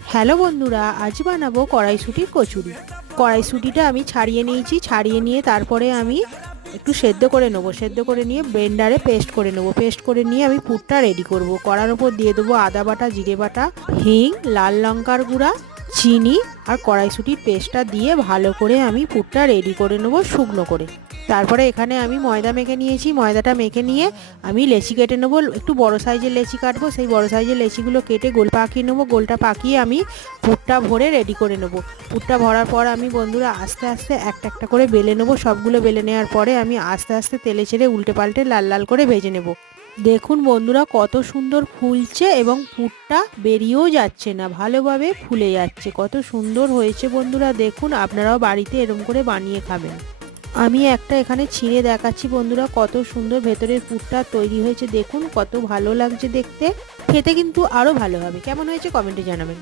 Hello বন্ধুরা, আজ বানাবো কড়াইশুঁটির কচুরি। কড়াইশুঁটিটা আমি ছাড়িয়ে নিয়েছি, ছাড়িয়ে নিয়ে তারপরে আমি একটু সেদ্ধ করে নেবো। সেদ্ধ করে নিয়ে ব্লেন্ডারে পেস্ট করে নেবো। পেস্ট করে নিয়ে আমি পুরটা রেডি করব। কড়ার ওপর দিয়ে দেবো আদা বাটা, জিরে বাটা, হিং, লাল লঙ্কার গুঁড়া, চিনি আর কড়াইশুঁটির পেস্টটা দিয়ে ভালো করে আমি পুরটা রেডি করে নেবো শুকনো করে। তারপরে এখানে আমি ময়দা মেখে নিয়েছি। ময়দাটা মেখে নিয়ে আমি লেচি কেটে নেবো। একটু বড় সাইজের লেচি কাটবো। সেই বড় সাইজের লেচিগুলো কেটে গোল পাকিয়ে নেবো। গোলটা পাকিয়ে আমি পুরটা ভরে রেডি করে নেবো। পুরটা ভরার পর আমি বন্ধুরা আস্তে আস্তে একটা একটা করে বেলে নেবো। সবগুলো বেলে নেওয়ার পরে আমি আস্তে আস্তে তেলে ছেড়ে উল্টে পাল্টে লাল লাল করে ভেজে নেব। দেখুন বন্ধুরা কত সুন্দর ফুলছে এবং পুরটা বেরিয়েও যাচ্ছে না, ভালোভাবে ফুলে যাচ্ছে। কত সুন্দর হয়েছে বন্ধুরা, দেখুন আপনারাও বাড়িতে এরম করে বানিয়ে খাবেন। আমি একটা এখানে ছিঁড়ে দেখাচ্ছি বন্ধুরা, কত সুন্দর ভেতরের পুরটা তৈরি হয়েছে। দেখুন কত ভালো লাগছে দেখতে, খেতে কিন্তু আরও ভালো হবে। কেমন হয়েছে কমেন্টে জানাবেন।